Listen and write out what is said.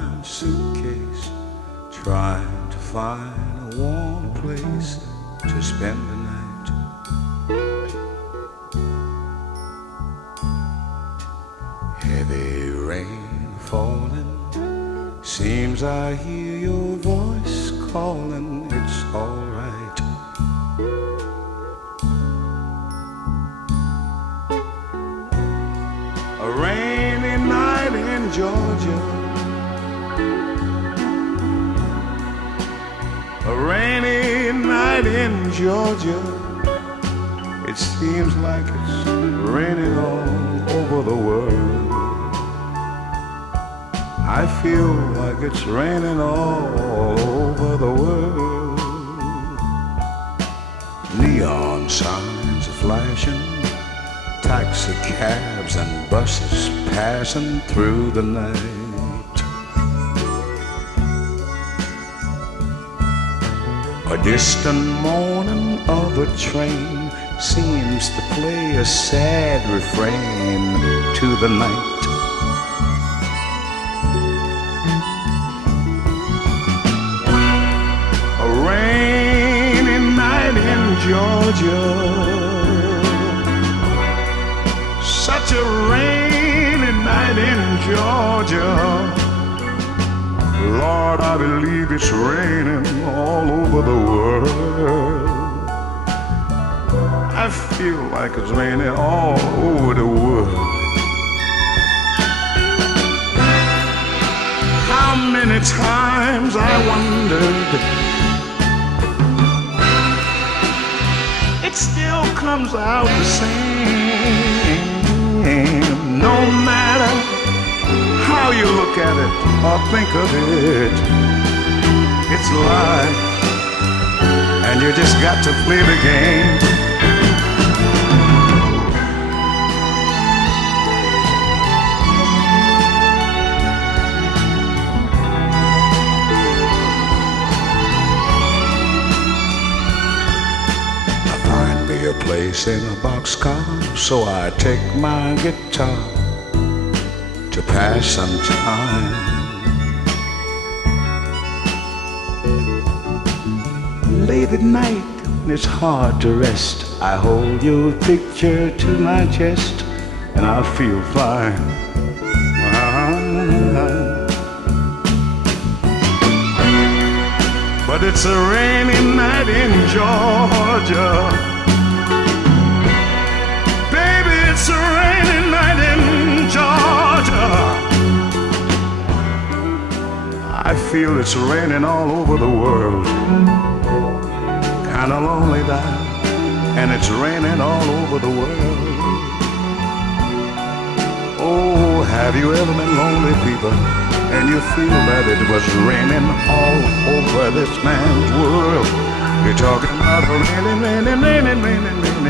and suitcase, trying to find a warm place to spend the night. Heavy rain falling, seems I hear your voice calling. It's all right. A rainy night in Georgia, a rainy night in Georgia. It seems like it's raining all over the world. I feel like it's raining all over the world. Neon signs are flashing, taxi cabs and buses passing through the night. A distant moaning of a train seems to play a sad refrain to the night. A rainy night in Georgia, such a rainy night in Georgia. Lord, I believe it's raining all over the world. I feel like it's raining all over the world. How many times I wondered, it still comes out the same. No matter how you look at it or think of it, it's life, and you just got to play the game. A place in a boxcar, so I take my guitar to pass some time. Late at night when it's hard to rest, I hold your picture to my chest and I feel fine. But it's a rainy night in Georgia. It's a rainy night in Georgia. I feel it's raining all over the world. Kinda lonely now, and it's raining all over the world. Oh, have you ever been lonely, people, and you feel that it was raining all over this man's world? You're talking about a raining, raining, raining, raining, raining